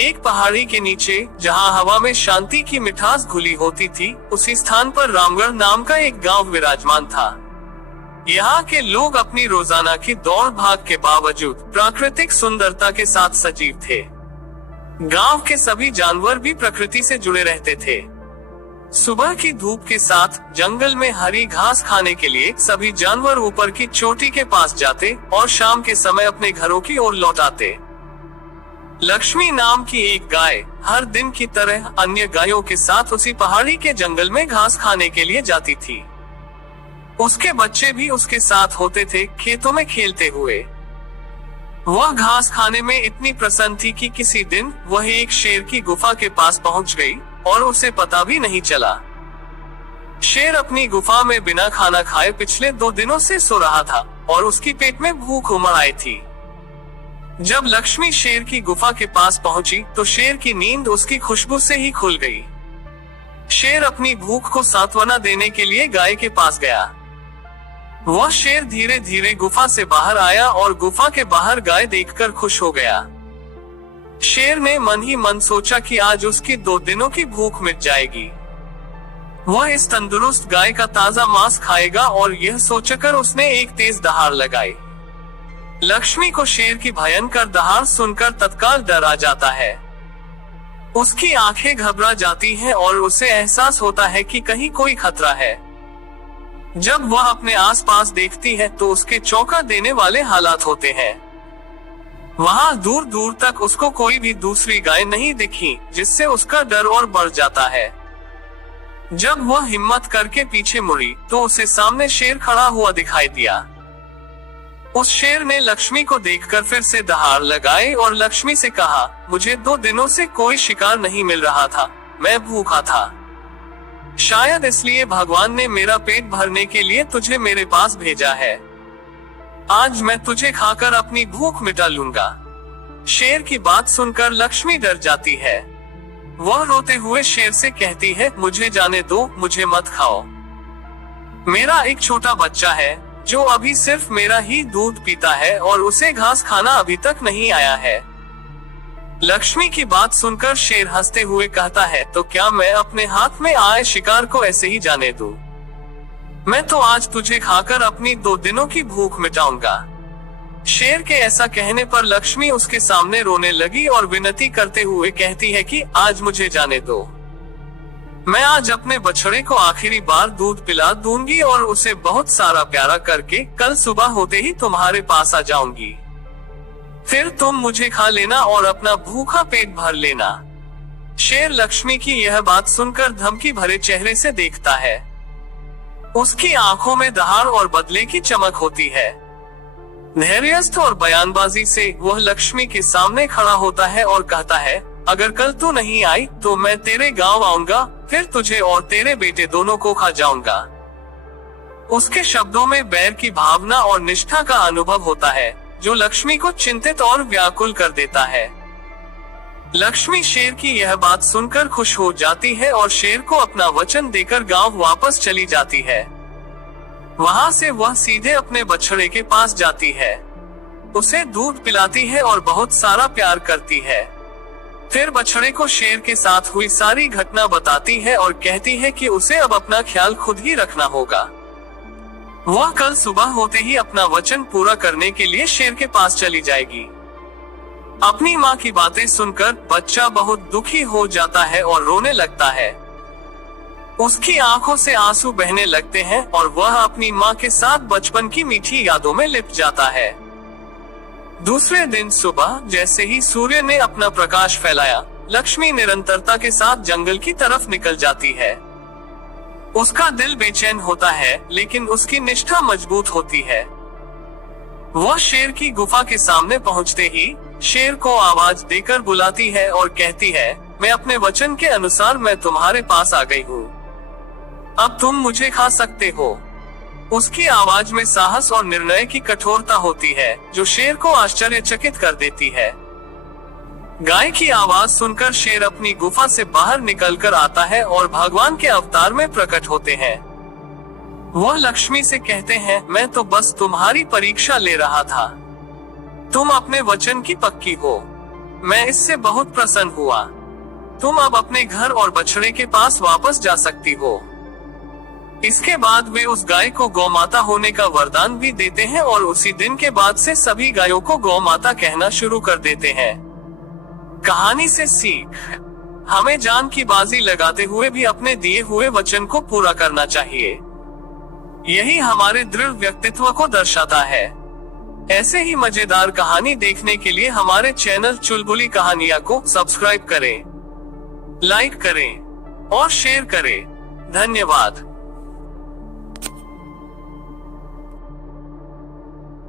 एक पहाड़ी के नीचे, जहां हवा में शांति की मिठास घुली होती थी, उसी स्थान पर रामगढ़ नाम का एक गांव विराजमान था। यहाँ के लोग अपनी रोजाना की दौड़ भाग के बावजूद प्राकृतिक सुंदरता के साथ सजीव थे। गांव के सभी जानवर भी प्रकृति से जुड़े रहते थे। सुबह की धूप के साथ जंगल में हरी घास खाने के लिए सभी जानवर ऊपर की चोटी के पास जाते और शाम के समय अपने घरों की ओर लौट आते। लक्ष्मी नाम की एक गाय हर दिन की तरह अन्य गायों के साथ उसी पहाड़ी के जंगल में घास खाने के लिए जाती थी। उसके बच्चे भी उसके साथ होते थे, खेतों में खेलते हुए। वह घास खाने में इतनी प्रसन्न थी कि किसी दिन वह एक शेर की गुफा के पास पहुंच गई और उसे पता भी नहीं चला। शेर अपनी गुफा में बिना खाना खाए पिछले 2 दिनों से सो रहा था और उसकी पेट में भूख उमड़ आई थी। जब लक्ष्मी शेर की गुफा के पास पहुंची तो शेर की नींद उसकी खुशबू से ही खुल गई। शेर अपनी भूख को सांत्वना देने के लिए गाय के पास गया। वह शेर धीरे धीरे गुफा से बाहर आया और गुफा के बाहर गाय देखकर खुश हो गया। शेर ने मन ही मन सोचा कि आज उसकी 2 दिनों की भूख मिट जाएगी। वह इस तंदुरुस्त गाय का ताजा मांस खाएगा और यह सोचकर उसने एक तेज दहाड़ लगाई। लक्ष्मी को शेर की भयंकर दहाड़ सुनकर तत्काल डर आ जाता है। उसकी आंखें घबरा जाती हैं और उसे एहसास होता है कि कहीं कोई खतरा है। जब वह अपने आसपास देखती है तो उसके चौंका देने वाले हालात होते हैं। वहां दूर दूर तक उसको कोई भी दूसरी गाय नहीं दिखी, जिससे उसका डर और बढ़ जाता है। जब वह हिम्मत करके पीछे मुड़ी तो उसे सामने शेर खड़ा हुआ दिखाई दिया। उस शेर ने लक्ष्मी को देखकर फिर से दहाड़ लगाई और लक्ष्मी से कहा, मुझे 2 दिनों से कोई शिकार नहीं मिल रहा था, मैं भूखा था। शायद इसलिए भगवान ने मेरा पेट भरने के लिए तुझे मेरे पास भेजा है। आज मैं तुझे खाकर अपनी भूख मिटा लूंगा। शेर की बात सुनकर लक्ष्मी डर जाती है। वह रोते हुए शेर से कहती है, मुझे जाने दो, मुझे मत खाओ। मेरा एक छोटा बच्चा है जो अभी सिर्फ मेरा ही दूध पीता है और उसे घास खाना अभी तक नहीं आया है। लक्ष्मी की बात सुनकर शेर हंसते हुए कहता है, तो क्या मैं अपने हाथ में आए शिकार को ऐसे ही जाने दूं? मैं तो आज तुझे खाकर अपनी 2 दिनों की भूख मिटाऊंगा। शेर के ऐसा कहने पर लक्ष्मी उसके सामने रोने लगी और विनती करते हुए कहती है कि आज मुझे जाने दो। मैं आज अपने बछड़े को आखिरी बार दूध पिला दूंगी और उसे बहुत सारा प्यारा करके कल सुबह होते ही तुम्हारे पास आ जाऊंगी। फिर तुम मुझे खा लेना और अपना भूखा पेट भर लेना। शेर लक्ष्मी की यह बात सुनकर धमकी भरे चेहरे से देखता है। उसकी आंखों में दहाड़ और बदले की चमक होती है। धैर्यस्थ और बयानबाजी से वह लक्ष्मी के सामने खड़ा होता है और कहता है, अगर कल तू नहीं आई तो मैं तेरे गांव आऊंगा, फिर तुझे और तेरे बेटे दोनों को खा जाऊंगा। उसके शब्दों में बैर की भावना और निष्ठा का अनुभव होता है, जो लक्ष्मी को चिंतित और व्याकुल कर देता है। लक्ष्मी शेर की यह बात सुनकर खुश हो जाती है और शेर को अपना वचन देकर गांव वापस चली जाती है। वहां से वह सीधे अपने बछड़े के पास जाती है, उसे दूध पिलाती है और बहुत सारा प्यार करती है। फिर बछड़े को शेर के साथ हुई सारी घटना बताती है और कहती है कि उसे अब अपना ख्याल खुद ही रखना होगा। वह कल सुबह होते ही अपना वचन पूरा करने के लिए शेर के पास चली जाएगी। अपनी माँ की बातें सुनकर बच्चा बहुत दुखी हो जाता है और रोने लगता है। उसकी आंखों से आंसू बहने लगते हैं और वह अपनी माँ के साथ बचपन की मीठी यादों में लिप्त जाता है। दूसरे दिन सुबह जैसे ही सूर्य ने अपना प्रकाश फैलाया, लक्ष्मी निरंतरता के साथ जंगल की तरफ निकल जाती है। उसका दिल बेचैन होता है, लेकिन उसकी निष्ठा मजबूत होती है। वह शेर की गुफा के सामने पहुंचते ही शेर को आवाज देकर बुलाती है और कहती है, मैं अपने वचन के अनुसार मैं तुम्हारे पास आ गई हूँ, अब तुम मुझे खा सकते हो। उसकी आवाज में साहस और निर्णय की कठोरता होती है, जो शेर को आश्चर्यचकित कर देती है। गाय की आवाज सुनकर शेर अपनी गुफा से बाहर निकलकर आता है और भगवान के अवतार में प्रकट होते हैं। वह लक्ष्मी से कहते हैं, मैं तो बस तुम्हारी परीक्षा ले रहा था, तुम अपने वचन की पक्की हो। मैं इससे बहुत प्रसन्न हुआ। तुम अब अपने घर और बछड़े के पास वापस जा सकती हो। इसके बाद वे उस गाय को गौ माता होने का वरदान भी देते हैं और उसी दिन के बाद से सभी गायों को गौ माता कहना शुरू कर देते हैं। कहानी से सीख, हमें जान की बाजी लगाते हुए भी अपने दिए हुए वचन को पूरा करना चाहिए। यही हमारे दृढ़ व्यक्तित्व को दर्शाता है। ऐसे ही मजेदार कहानी देखने के लिए हमारे चैनल चुलबुली कहानियां को सब्सक्राइब करें, लाइक करें और शेयर करें। धन्यवाद।